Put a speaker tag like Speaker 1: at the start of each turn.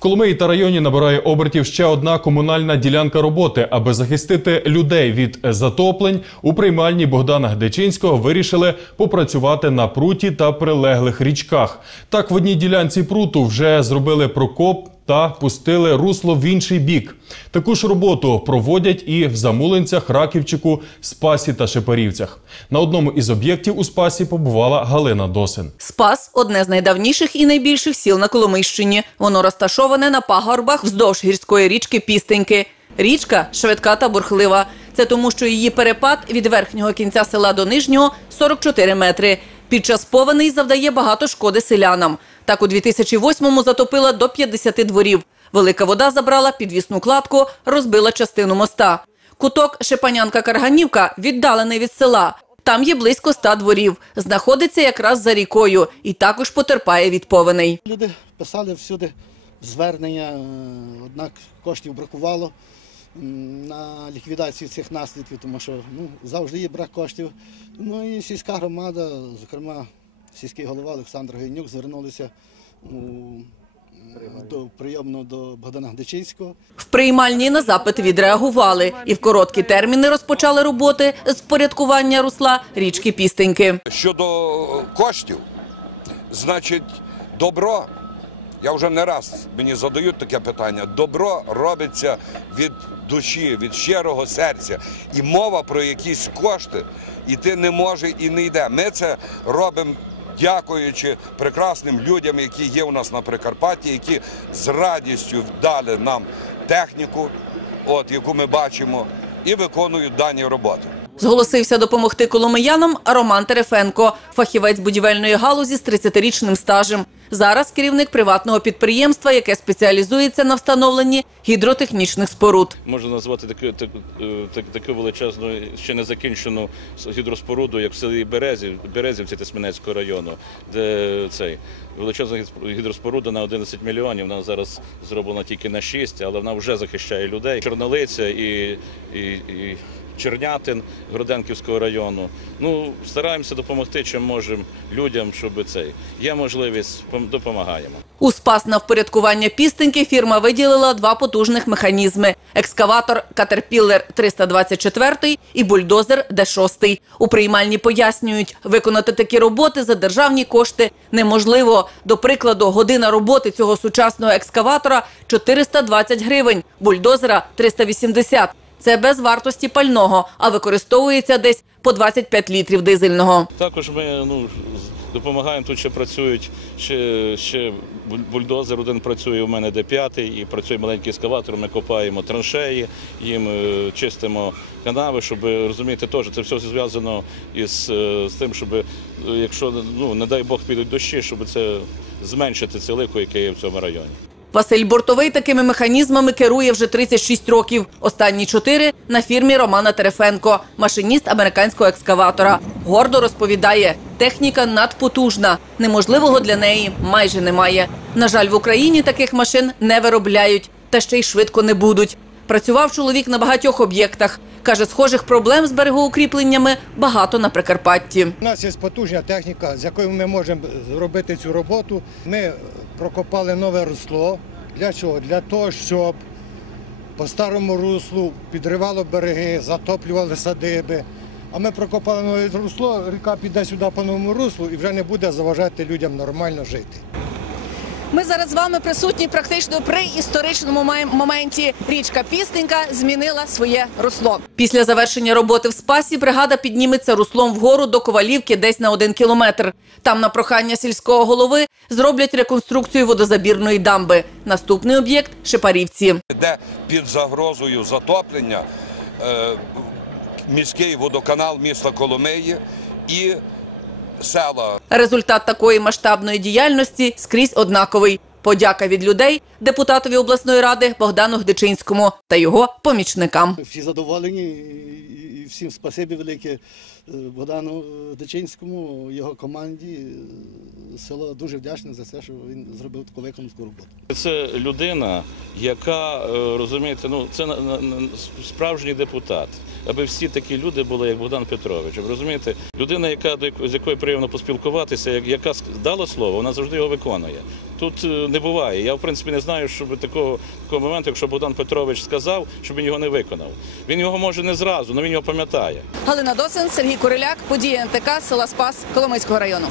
Speaker 1: Коломиї та районі набирає обертів ще одна комунальна ділянка роботи. Аби захистити людей від затоплень, у приймальні Богдана Гдечинського вирішили попрацювати на пруті та прилеглих річках. Так, в одній ділянці пруту вже зробили прокоп та пустили русло в інший бік. Таку ж роботу проводять і в Замулинцях, Раківчику, Спасі та Шепарівцях. На одному із об'єктів у Спасі побувала Галина Досин.
Speaker 2: Спас одне з найдавніших і найбільших сіл на Коломийщині. Воно розташоване на пагорбах вздовж гірської річки Пістеньки. Річка швидка та бурхлива. Це тому, що її перепад від верхнього кінця села до нижнього 44 метри. Під час повеней завдає багато шкоди селянам. Так у 2008-му затопила до 50 дворів. Велика вода забрала підвісну кладку, розбила частину моста. Куток Шепанянка-Карганівка віддалений від села. Там є близько ста дворів. Знаходиться якраз за рікою і також потерпає від повеней.
Speaker 3: Люди писали всюди звернення, е, однак коштів бракувало на ліквідацію цих наслідків, тому що ну, завжди є брак коштів. Ну і сільська громада, зокрема сільський голова Олександр Гайнюк, звернулися у, до прийомного до Богдана Гдечинського.
Speaker 2: В приймальні на запит відреагували і в короткі терміни розпочали роботи з впорядкування русла річки Пістеньки.
Speaker 4: Щодо коштів, значить, добро, я вже не раз мені задають таке питання. Добро робиться від душі, від щирого серця. І мова про якісь кошти іти не може і не йде. Ми це робимо. Дякуючи прекрасним людям, які є у нас на Прикарпатті, які з радістю дали нам техніку, от яку ми бачимо, і виконують дані роботи.
Speaker 2: Зголосився допомогти коломиянам Роман Терефенко, фахівець будівельної галузі з 30-річним стажем. Зараз керівник приватного підприємства, яке спеціалізується на встановленні гідротехнічних споруд.
Speaker 5: Можна назвати таку, е, так- таку величезну, ще не закінчену гідроспоруду, як в селі Березів, Березівці Тисменецького району, де цей величезна гідро- гідроспоруда на 11 мільйонів. Вона зараз зроблена тільки на 6, але вона вже захищає людей. Чорнолиця і, і, і Чернятин Гроденківського району. Ну, стараємося допомогти, чим можемо людям, щоб цей є можливість, пом- допомагаємо.
Speaker 2: У спас на впорядкування пістеньки фірма виділила два потужних механізми: екскаватор Caterpillar 324 і бульдозер Д6. У приймальні пояснюють, виконати такі роботи за державні кошти неможливо. До прикладу, година роботи цього сучасного екскаватора 420 гривень, бульдозера 380. Це без вартості пального, а використовується десь по 25 літрів дизельного.
Speaker 5: Також ми ну, допомагаємо. Тут ще працюють ще, ще буль- бульдозер. Один працює у мене де п'ятий, і працює маленький ескаватор. Ми копаємо траншеї, їм е, чистимо канави, щоб розумієте, теж це все зв'язано із е, з тим, щоб е, якщо ну не дай Бог підуть дощі, щоб це зменшити це лихо, яке є в цьому районі.
Speaker 2: Василь Бортовий такими механізмами керує вже 36 років. Останні чотири на фірмі Романа Терефенко, машиніст американського екскаватора. Гордо розповідає, техніка надпотужна. Неможливого для неї майже немає. На жаль, в Україні таких машин не виробляють, та ще й швидко не будуть. Працював чоловік на багатьох об'єктах. Каже, схожих проблем з берегоукріпленнями багато на Прикарпатті.
Speaker 6: У нас є потужна техніка, з якою ми можемо зробити цю роботу. Ми прокопали нове русло. Для чого? Для того, щоб по старому руслу підривало береги, затоплювали садиби. А ми прокопали нове русло, ріка піде сюди по новому руслу і вже не буде заважати людям нормально жити.
Speaker 7: Ми зараз з вами присутні практично при історичному моменті. Річка Пістенька змінила своє русло.
Speaker 2: Після завершення роботи в Спасі бригада підніметься руслом вгору до Ковалівки десь на один кілометр. Там на прохання сільського голови зроблять реконструкцію водозабірної дамби. Наступний об'єкт Шепарівці.
Speaker 4: де під загрозою затоплення е, міський водоканал міста Коломиї і
Speaker 2: Результат такої масштабної діяльності скрізь однаковий. Подяка від людей депутатові обласної ради Богдану Гдичинському та його помічникам.
Speaker 3: Всі задоволені і- всім спасибі велике е, Богдану е, Дичинському, його команді. Е, Село дуже вдячне за те, що він зробив таку виконавську роботу.
Speaker 5: Це людина, яка е, розумієте, ну це справжній депутат. Аби всі такі люди були, як Богдан Петрович. Ви розумієте, людина, яка з якою приємно поспілкуватися, як- яка дала слово, вона завжди його виконує. тут е, не буває. Я в принципі не знаю, щоб такого, такого моменту, якщо Богдан Петрович сказав, щоб він його не виконав. Він його може не зразу, але він його пам'ятає.
Speaker 7: Галина Доцин, Сергій Куриляк, події НТК, села Спас, Коломийського району.